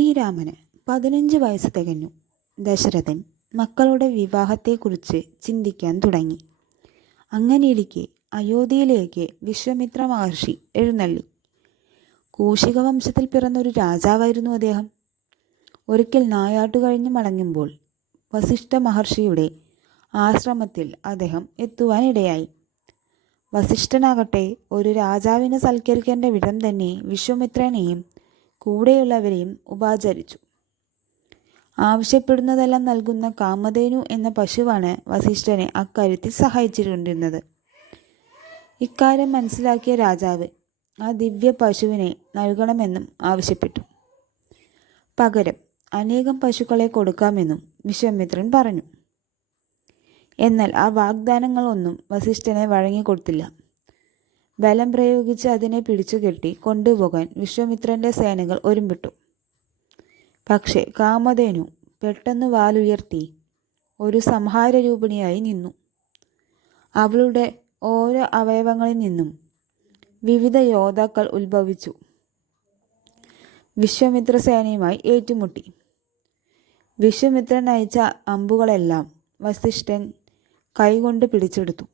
ശ്രീരാമന് 15 വയസ്സ് തികഞ്ഞു. ദശരഥൻ മക്കളുടെ വിവാഹത്തെക്കുറിച്ച് ചിന്തിക്കാൻ തുടങ്ങി. അങ്ങനെയിരിക്കെ അയോധ്യയിലേക്ക് വിശ്വാമിത്ര മഹർഷി എഴുന്നള്ളി. കൂശിക വംശത്തിൽ പിറന്നൊരു രാജാവായിരുന്നു അദ്ദേഹം. ഒരിക്കൽ നായാട്ടു കഴിഞ്ഞ് മടങ്ങുമ്പോൾ വസിഷ്ഠ മഹർഷിയുടെ ആശ്രമത്തിൽ അദ്ദേഹം എത്തുവാനിടയായി. വസിഷ്ഠനാകട്ടെ ഒരു രാജാവിനെ സൽക്കരിക്കേണ്ട വിധം തന്നെ വിശ്വാമിത്രനെയും കൂടെയുള്ളവരെയും ഉപാചരിച്ചു. ആവശ്യപ്പെടുന്നതെല്ലാം നൽകുന്ന കാമധേനു എന്ന പശുവാണ് വസിഷ്ഠനെ അക്കാര്യത്തിൽ സഹായിച്ചിരുന്നത്. ഇക്കാര്യം മനസ്സിലാക്കിയ രാജാവ് ആ ദിവ്യ പശുവിനെ നൽകണമെന്നും ആവശ്യപ്പെട്ടു. പകരം അനേകം പശുക്കളെ കൊടുക്കാമെന്നും വിശ്വാമിത്രൻ പറഞ്ഞു. എന്നാൽ ആ വാഗ്ദാനങ്ങളൊന്നും വസിഷ്ഠനെ വഴങ്ങിക്കൊടുത്തില്ല. ബലം പ്രയോഗിച്ച് അതിനെ പിടിച്ചുകെട്ടി കൊണ്ടുപോകാൻ വിശ്വാമിത്രൻ്റെ സേനകൾ ഒരുമ്പിട്ടു. പക്ഷേ കാമധേനു പെട്ടെന്ന് വാലുയർത്തി ഒരു സംഹാരരൂപിണിയായി നിന്നു. അവളുടെ ഓരോ അവയവങ്ങളിൽ നിന്നും വിവിധ യോദ്ധാക്കൾ ഉത്ഭവിച്ചു വിശ്വാമിത്ര സേനയുമായി ഏറ്റുമുട്ടി. വിശ്വാമിത്രൻ അയച്ച അമ്പുകളെല്ലാം വസിഷ്ഠൻ കൈകൊണ്ട് പിടിച്ചെടുത്തു.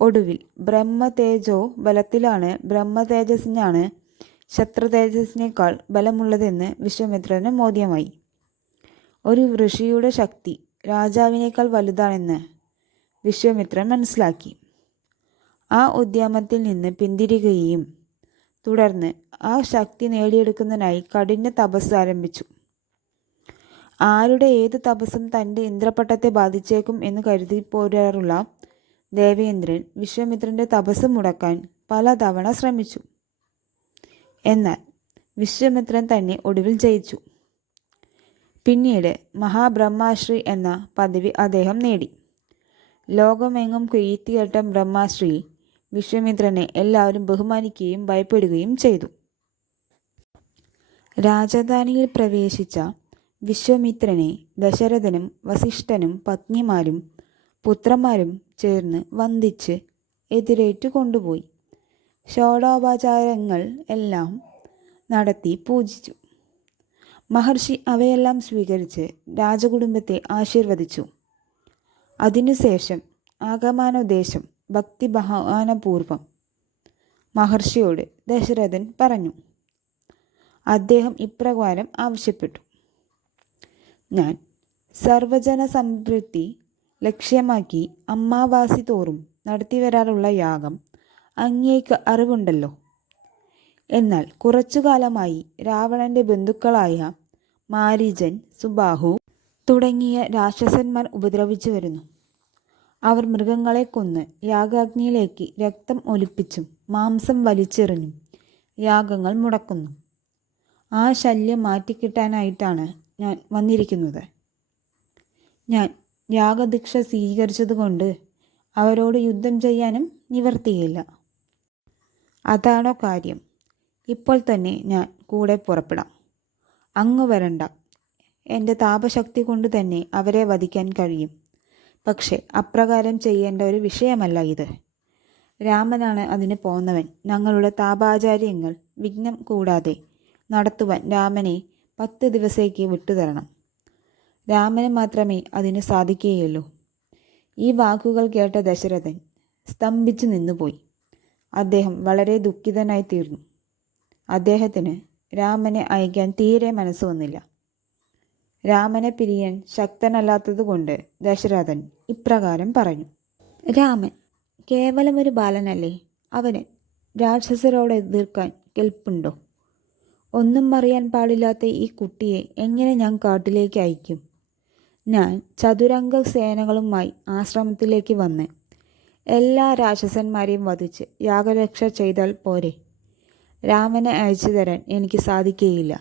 ഒടുവിൽ ബ്രഹ്മതേജോ ബലത്തിലാണ് ബ്രഹ്മതേജസ്സിനാണ് ശത്രുതേജസ്സിനേക്കാൾ ബലമുള്ളതെന്ന് വിശ്വാമിത്രന് ബോധ്യമായി. ഒരു ഋഷിയുടെ ശക്തി രാജാവിനേക്കാൾ വലുതാണെന്ന് വിശ്വാമിത്രൻ മനസ്സിലാക്കി. ആ ഉദ്യമത്തിൽ നിന്ന് പിന്തിരിയുകയും തുടർന്ന് ആ ശക്തി നേടിയെടുക്കുന്നതിനായി കഠിന തപസ് ആരംഭിച്ചു. ആരുടെ ഏത് തപസ്സും തൻ്റെ ഇന്ദ്രപട്ടത്തെ ബാധിച്ചേക്കും എന്ന് കരുതി പോരാറുള്ള ദേവേന്ദ്രൻ വിശ്വാമിത്രൻ്റെ തപസ് മുടക്കാൻ പലതവണ ശ്രമിച്ചു. എന്നാൽ വിശ്വാമിത്രൻ തന്നെ ഒടുവിൽ ജയിച്ചു. പിന്നീട് മഹാബ്രഹ്മശ്രീ എന്ന പദവി അദ്ദേഹം നേടി. ലോകമെങ്ങും കീർത്തികേട്ട ബ്രഹ്മശ്രീ വിശ്വാമിത്രനെ എല്ലാവരും ബഹുമാനിക്കുകയും ഭയപ്പെടുകയും ചെയ്തു. രാജധാനിയിൽ പ്രവേശിച്ച വിശ്വാമിത്രനെ ദശരഥനും വസിഷ്ഠനും പത്നിമാരും പുത്രന്മാരും ചേർന്ന് വന്ദിച്ച് എതിരേറ്റു കൊണ്ടുപോയി. ഷോഡോപചാരങ്ങൾ എല്ലാം നടത്തി പൂജിച്ചു. മഹർഷി അവയെല്ലാം സ്വീകരിച്ച് രാജകുടുംബത്തെ ആശീർവദിച്ചു. അതിനുശേഷം ആഗമനോദ്ദേശം ഭക്തി ബഹുമാനപൂർവം മഹർഷിയോട് ദശരഥൻ പറഞ്ഞു. അദ്ദേഹം ഇപ്രകാരം ആവശ്യപ്പെട്ടു: ഞാൻ സർവജന സംതൃപ്തി ലക്ഷ്യമാക്കി അമാവാസി തോറും നടത്തിവരാറുള്ള യാഗം അങ്ങേക്ക് അറിവുണ്ടല്ലോ. എന്നാൽ കുറച്ചുകാലമായി രാവണന്റെ ബന്ധുക്കളായ മാരീചൻ, സുബാഹു തുടങ്ങിയ രാക്ഷസന്മാർ ഉപദ്രവിച്ചു വരുന്നു. അവർ മൃഗങ്ങളെ കൊന്ന് യാഗാഗ്നിയിലേക്ക് രക്തം ഒലിപ്പിച്ചും മാംസം വലിച്ചെറിഞ്ഞും യാഗങ്ങൾ മുടക്കുന്നു. ആ ശല്യം മാറ്റിക്കിട്ടാനായിട്ടാണ് ഞാൻ വന്നിരിക്കുന്നത്. ഞാൻ യാഗദീക്ഷ സ്വീകരിച്ചതുകൊണ്ട് അവരോട് യുദ്ധം ചെയ്യാനും നിവർത്തിയില്ല. അതാണോ കാര്യം? ഇപ്പോൾ തന്നെ ഞാൻ കൂടെ പുറപ്പെടാം. അങ്ങ് വരണ്ട. എൻ്റെ താപശക്തി കൊണ്ട് തന്നെ അവരെ വധിക്കാൻ കഴിയും. പക്ഷേ അപ്രകാരം ചെയ്യേണ്ട ഒരു വിഷയമല്ല ഇത്. രാമനാണ് അതിന് പോന്നവൻ. ഞങ്ങളുടെ താപാചാര്യങ്ങൾ വിഘ്നം കൂടാതെ നടത്തുവാൻ രാമനെ 10 ദിവസത്തേക്ക് വിട്ടുതരണം. രാമന് മാത്രമേ അതിന് സാധിക്കുകയുള്ളൂ. ഈ വാക്കുകൾ കേട്ട ദശരഥൻ സ്തംഭിച്ചു നിന്നുപോയി. അദ്ദേഹം വളരെ ദുഃഖിതനായി തീർന്നു. അദ്ദേഹത്തിന് രാമനെ അയക്കാൻ തീരെ മനസ്സ് വന്നില്ല. രാമനെ പിരിയാൻ ശക്തനല്ലാത്തതുകൊണ്ട് ദശരഥൻ ഇപ്രകാരം പറഞ്ഞു: രാമൻ കേവലം ഒരു ബാലനല്ലേ? അവന് രാക്ഷസരോട് എതിർക്കാൻ കെൽപ്പുണ്ടോ? ഒന്നും അറിയാൻ പാടില്ലാത്ത ഈ കുട്ടിയെ എങ്ങനെ ഞാൻ കാട്ടിലേക്ക് അയക്കും? ഞാൻ ചതുരംഗ സേനകളുമായി ആശ്രമത്തിലേക്ക് വന്ന് എല്ലാ രാക്ഷസന്മാരെയും വധിച്ച് യാഗരക്ഷ ചെയ്താൽ പോരെ? രാമനെ അയച്ചു തരാൻ എനിക്ക് സാധിക്കുകയില്ല.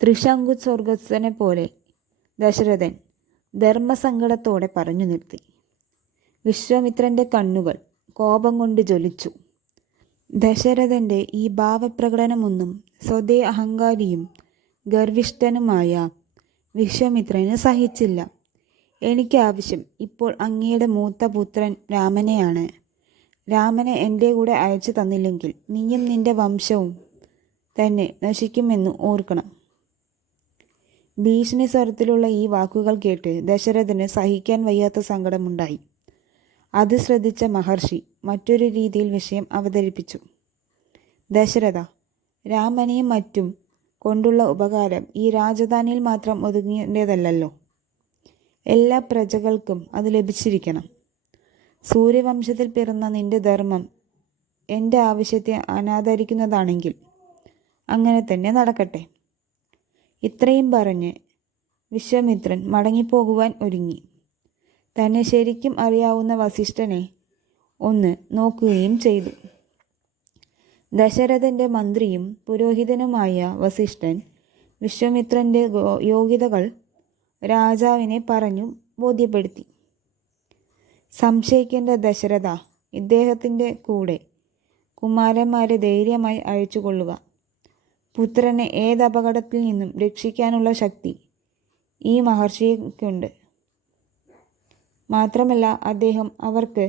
ത്രിശങ്കു സ്വർഗസ്ഥനെ പോലെ ദശരഥൻ ധർമ്മസങ്കടത്തോടെ പറഞ്ഞു നിർത്തി. വിശ്വാമിത്രൻ്റെ കണ്ണുകൾ കോപം കൊണ്ട് ജ്വലിച്ചു. ദശരഥൻ്റെ ഈ ഭാവപ്രകടനമൊന്നും സ്വതേ അഹങ്കാരിയും ഗർവിഷ്ഠനുമായ വിശ്വാമിത്രന് സഹിച്ചില്ല. എനിക്ക് ആവശ്യം ഇപ്പോൾ അങ്ങയുടെ മൂത്ത പുത്രൻ രാമനെയാണ്. രാമനെ എൻ്റെ കൂടെ അയച്ചു തന്നില്ലെങ്കിൽ നീയും നിന്റെ വംശവും തന്നെ നശിക്കുമെന്ന് ഓർക്കണം. ഭീഷണി സ്വരത്തിലുള്ള ഈ വാക്കുകൾ കേട്ട് ദശരഥന് സഹിക്കാൻ വയ്യാത്ത സങ്കടമുണ്ടായി. അത് ശ്രദ്ധിച്ച മഹർഷി മറ്റൊരു രീതിയിൽ വിഷയം അവതരിപ്പിച്ചു. ദശരഥ, രാമനെയും മറ്റും കൊണ്ടുള്ള ഉപകാരം ഈ രാജധാനിയിൽ മാത്രം ഒതുങ്ങേണ്ടതല്ലോ. എല്ലാ പ്രജകൾക്കും അത് ലഭിച്ചിരിക്കണം. സൂര്യവംശത്തിൽ പിറന്ന നിന്റെ ധർമ്മം എൻ്റെ ആവശ്യത്തെ അനാദരിക്കുന്നതാണെങ്കിൽ അങ്ങനെ തന്നെ നടക്കട്ടെ. ഇത്രയും പറഞ്ഞ് വിശ്വാമിത്രൻ മടങ്ങിപ്പോകുവാൻ ഒരുങ്ങി. തന്നെ ശരിക്കും അറിയാവുന്ന വസിഷ്ഠനെ ഒന്ന് നോക്കുകയും ചെയ്തു. ദശരഥൻ്റെ മന്ത്രിയും പുരോഹിതനുമായ വസിഷ്ഠൻ വിശ്വാമിത്രൻ്റെ യോഗ്യതകൾ രാജാവിനെ പറഞ്ഞു ബോധ്യപ്പെടുത്തി. സംശയിക്കേണ്ട ദശരഥ, ഇദ്ദേഹത്തിൻ്റെ കൂടെ കുമാരന്മാരെ ധൈര്യമായി അയച്ചുകൊള്ളുക. പുത്രനെ ഏതപകടത്തിൽ നിന്നും രക്ഷിക്കാനുള്ള ശക്തി ഈ മഹർഷിക്കുണ്ട്. മാത്രമല്ല അദ്ദേഹം അവർക്ക്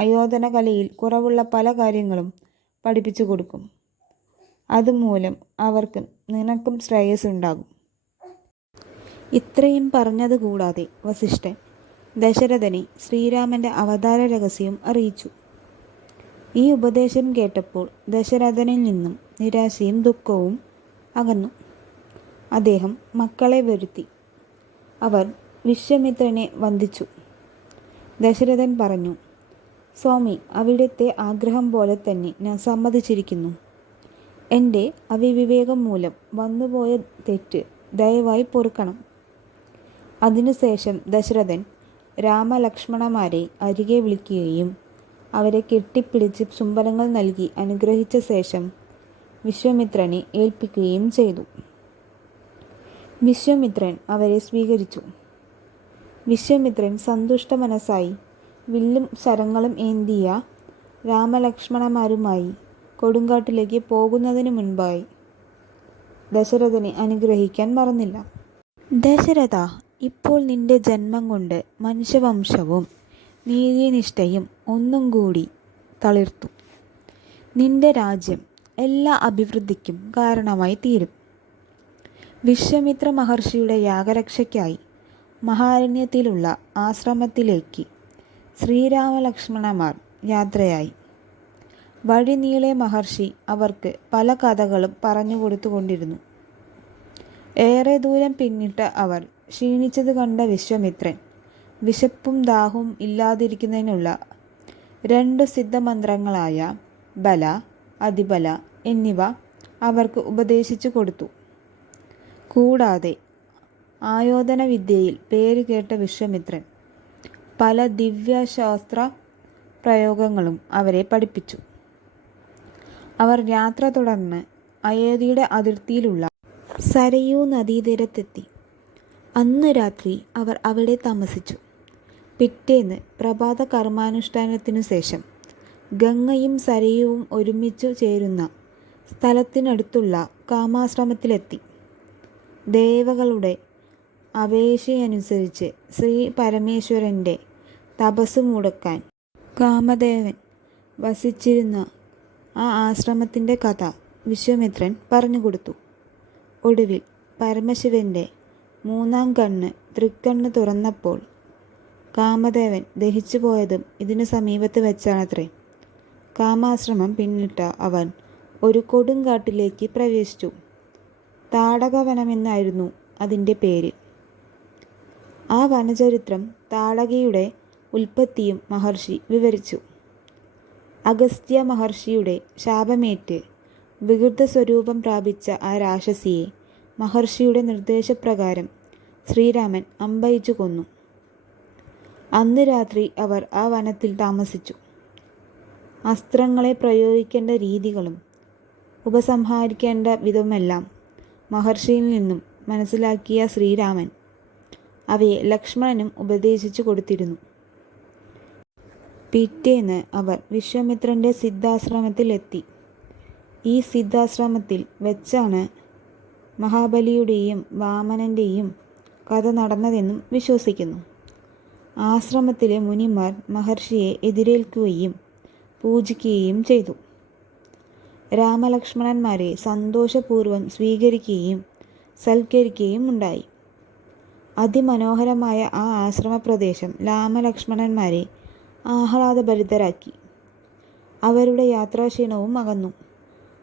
ആയോധന കലയിൽ കുറവുള്ള പല കാര്യങ്ങളും പഠിപ്പിച്ചു കൊടുക്കും. അതുമൂലം അവർക്ക് നിനക്കും ശ്രേയസ്സുണ്ടാകും. ഇത്രയും പറഞ്ഞതുകൂടാതെ വസിഷ്ഠൻ ദശരഥനെ ശ്രീരാമൻ്റെ അവതാര രഹസ്യവും അറിയിച്ചു. ഈ ഉപദേശം കേട്ടപ്പോൾ ദശരഥനിൽ നിന്നും നിരാശയും ദുഃഖവും അകന്നു. അദ്ദേഹം മക്കളെ വരുത്തി. അവർ വിശ്വാമിത്രനെ വന്ദിച്ചു. ദശരഥൻ പറഞ്ഞു, സ്വാമി, അവിടുത്തെ ആഗ്രഹം പോലെ തന്നെ ഞാൻ സമ്മതിച്ചിരിക്കുന്നു. എൻ്റെ അവിവേകം മൂലം വന്നുപോയ തെറ്റ് ദയവായി പൊറുക്കണം. അതിനുശേഷം ദശരഥൻ രാമലക്ഷ്മണന്മാരെ അരികെ വിളിക്കുകയും അവരെ കെട്ടിപ്പിടിച്ച് ചുംബനങ്ങൾ നൽകി അനുഗ്രഹിച്ച ശേഷം വിശ്വാമിത്രനെ ഏൽപ്പിക്കുകയും ചെയ്തു. വിശ്വാമിത്രൻ അവരെ സ്വീകരിച്ചു. വിശ്വാമിത്രൻ സന്തുഷ്ട മനസ്സായി വില്ലും ശരങ്ങളും ഏന്തിയ രാമലക്ഷ്മണന്മാരുമായി കൊടുങ്കാട്ടിലേക്ക് പോകുന്നതിന് മുൻപായി ദശരഥനെ അനുഗ്രഹിക്കാൻ മറന്നില്ല. ദശരഥ, ഇപ്പോൾ നിന്റെ ജന്മം കൊണ്ട് മനുഷ്യവംശവും നീതിനിഷ്ഠയും ഒന്നും കൂടി തളിർത്തു. നിന്റെ രാജ്യം എല്ലാ അഭിവൃദ്ധിക്കും കാരണമായി തീരും. വിശ്വാമിത്ര മഹർഷിയുടെ യാഗരക്ഷയ്ക്കായി മഹാരണ്യത്തിലുള്ള ആശ്രമത്തിലേക്ക് ശ്രീരാമലക്ഷ്മണന്മാർ യാത്രയായി. വഴിനീളെ മഹർഷി അവർക്ക് പല കഥകളും പറഞ്ഞു കൊടുത്തുകൊണ്ടിരുന്നു. ഏറെ ദൂരം പിന്നിട്ട അവർ ക്ഷീണിച്ചത് കണ്ട വിശ്വാമിത്രൻ വിശപ്പും ദാഹവും ഇല്ലാതിരിക്കുന്നതിനുള്ള 2 സിദ്ധമന്ത്രങ്ങളായ ബല, അതിബല എന്നിവ അവർക്ക് ഉപദേശിച്ചു കൊടുത്തു. കൂടാതെ ആയോധന വിദ്യയിൽ പേരുകേട്ട വിശ്വാമിത്രൻ പല ദിവ്യശാസ്ത്ര പ്രയോഗങ്ങളും അവരെ പഠിപ്പിച്ചു. അവർ യാത്ര തുടർന്ന് അയോധ്യയുടെ അതിർത്തിയിലുള്ള സരയൂ നദീതീരത്തെത്തി. അന്ന് രാത്രി അവർ അവിടെ താമസിച്ചു. പിറ്റേന്ന് പ്രഭാത കർമാനുഷ്ഠാനത്തിനു ശേഷം ഗംഗയും സരയുവും ഒരുമിച്ചു ചേരുന്ന സ്ഥലത്തിനടുത്തുള്ള കാമാശ്രമത്തിലെത്തി. ദേവകളുടെ അപേക്ഷയനുസരിച്ച് ശ്രീ പരമേശ്വരൻ്റെ തപസ് മുടക്കാൻ കാമദേവൻ വസിച്ചിരുന്ന ആ ആശ്രമത്തിൻ്റെ കഥ വിശ്വാമിത്രൻ പറഞ്ഞുകൊടുത്തു. ഒടുവിൽ പരമശിവൻ്റെ 3-ാം കണ്ണ് തൃക്കണ്ണ് തുറന്നപ്പോൾ കാമദേവൻ ദഹിച്ചു പോയതും ഇതിനു സമീപത്ത് വെച്ചാണത്രേ. കാമാശ്രമം പിന്നിട്ട അവൻ ഒരു കൊടുങ്കാട്ടിലേക്ക് പ്രവേശിച്ചു. താടകവനമെന്നായിരുന്നു അതിൻ്റെ പേര്. ആ വനചരിത്രം താടകയുടെ ഉൽപ്പത്തിയും മഹർഷി വിവരിച്ചു. അഗസ്ത്യ മഹർഷിയുടെ ശാപമേറ്റ് വികൃത സ്വരൂപം പ്രാപിച്ച ആ രാക്ഷസിയെ മഹർഷിയുടെ നിർദ്ദേശപ്രകാരം ശ്രീരാമൻ അമ്പയിച്ചു കൊന്നു. അന്ന് രാത്രി അവർ ആ വനത്തിൽ താമസിച്ചു. അസ്ത്രങ്ങളെ പ്രയോഗിക്കേണ്ട രീതികളും ഉപസംഹരിക്കേണ്ട വിധവുമെല്ലാം മഹർഷിയിൽ നിന്നും മനസ്സിലാക്കിയ ശ്രീരാമൻ അവയെ ലക്ഷ്മണനും ഉപദേശിച്ചു കൊടുത്തിരുന്നു. പിറ്റേന്ന് അവർ വിശ്വാമിത്രൻ്റെ സിദ്ധാശ്രമത്തിലെത്തി. ഈ സിദ്ധാശ്രമത്തിൽ വെച്ചാണ് മഹാബലിയുടെയും വാമനൻ്റെയും കഥ നടന്നതെന്നും വിശ്വസിക്കുന്നു. ആശ്രമത്തിലെ മുനിമാർ മഹർഷിയെ എതിരേൽക്കുകയും പൂജിക്കുകയും ചെയ്തു. രാമലക്ഷ്മണന്മാരെ സന്തോഷപൂർവ്വം സ്വീകരിക്കുകയും സൽക്കരിക്കുകയും ഉണ്ടായി. അതിമനോഹരമായ ആ ആശ്രമപ്രദേശം രാമലക്ഷ്മണന്മാരെ ആഹ്ലാദഭരിതരാക്കി. അവരുടെ യാത്രാക്ഷീണവും അകന്നു.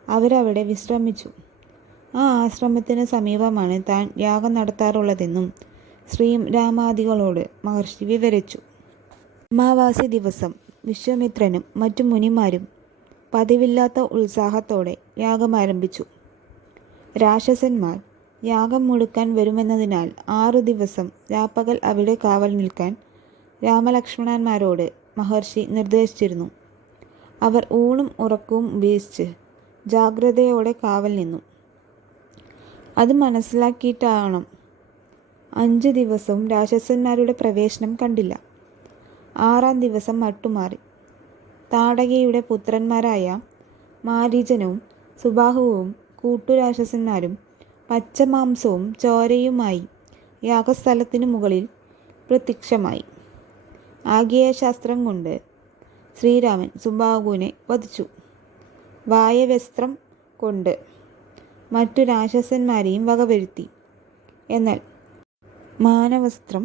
അവരവിടെ വിശ്രമിച്ചു. ആ ആശ്രമത്തിന് സമീപമാണ് താൻ യാഗം നടത്താറുള്ളതെന്നും ശ്രീരാമാദികളോട് മഹർഷി വിവരിച്ചു. അമാവാസി ദിവസം വിശ്വാമിത്രനും മറ്റു മുനിമാരും പതിവില്ലാത്ത ഉത്സാഹത്തോടെ യാഗം ആരംഭിച്ചു. രാക്ഷസന്മാർ യാഗം മുടക്കാൻ വരുമെന്നതിനാൽ 6 ദിവസം രാപ്പകൽ അവിടെ കാവൽ നിൽക്കാൻ രാമലക്ഷ്മണന്മാരോട് മഹർഷി നിർദ്ദേശിച്ചിരുന്നു. അവർ ഊണും ഉറക്കവും ഉപേക്ഷിച്ച് ജാഗ്രതയോടെ കാവൽ നിന്നു. അത് മനസ്സിലാക്കിയിട്ടാവണം 5 ദിവസവും രാക്ഷസന്മാരുടെ പ്രവേശനം കണ്ടില്ല. 6-ാം ദിവസം മട്ടുമാറി. താടകയുടെ പുത്രന്മാരായ മാരീചനും സുബാഹുവും കൂട്ടുരാക്ഷസന്മാരും പച്ചമാംസവും ചോരയുമായി യാഗസ്ഥലത്തിനു മുകളിൽ പ്രത്യക്ഷമായി. ആഗ്നേയാസ്ത്രം കൊണ്ട് ശ്രീരാമൻ സുബാഹുവിനെ വധിച്ചു. വായവസ്ത്രം കൊണ്ട് മറ്റു രാക്ഷസന്മാരെയും വകവരുത്തി. എന്നാൽ മാനവസ്ത്രം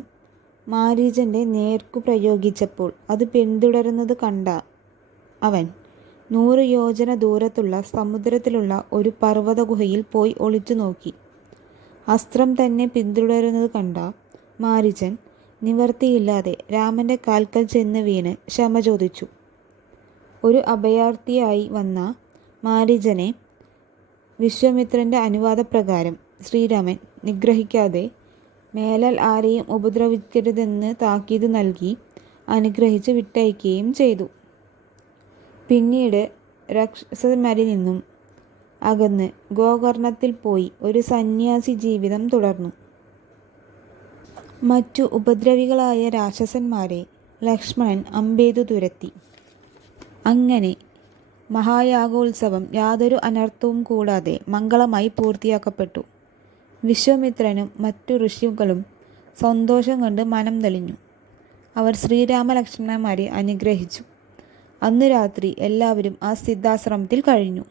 മാരീചന്റെ നേർക്കു പ്രയോഗിച്ചപ്പോൾ അത് പിന്തുടരുന്നത് കണ്ട അവൻ 100 യോജന ദൂരത്തുള്ള സമുദ്രത്തിലുള്ള ഒരു പർവ്വത ഗുഹയിൽ പോയി ഒളിച്ചു നോക്കി. അസ്ത്രം തന്നെ പിന്തുടരുന്നത് കണ്ട മാരീചൻ നിവർത്തിയില്ലാതെ രാമന്റെ കാൽക്കൽ ചെന്ന് വീണ് ക്ഷമ ചോദിച്ചു. ഒരു അഭയാർത്ഥിയായി വന്ന മാരീചനെ വിശ്വാമിത്രന്റെ അനുവാദപ്രകാരം ശ്രീരാമൻ നിഗ്രഹിക്കാതെ മേലാൽ ആരെയും ഉപദ്രവിക്കരുതെന്ന് താക്കീത് നൽകി അനുഗ്രഹിച്ച് വിട്ടയക്കുകയും ചെയ്തു. പിന്നീട് രാക്ഷസന്മാരിൽ നിന്നും അകന്ന് ഗോകർണത്തിൽ പോയി ഒരു സന്യാസി ജീവിതം തുടർന്നു. മറ്റു ഉപദ്രവികളായ രാക്ഷസന്മാരെ ലക്ഷ്മണൻ അമ്പെയ്തു തുരത്തി. അങ്ങനെ മഹായാഗോത്സവം യാതൊരു അനർത്ഥവും കൂടാതെ മംഗളമായി പൂർത്തിയാക്കപ്പെട്ടു. വിശ്വാമിത്രനും മറ്റു ഋഷികളും സന്തോഷം കൊണ്ട് മനം തെളിഞ്ഞു. അവർ ശ്രീരാമലക്ഷ്മണന്മാരെ അനുഗ്രഹിച്ചു. അന്നു രാത്രി എല്ലാവരും ആ സിദ്ധാശ്രമത്തിൽ കഴിഞ്ഞു.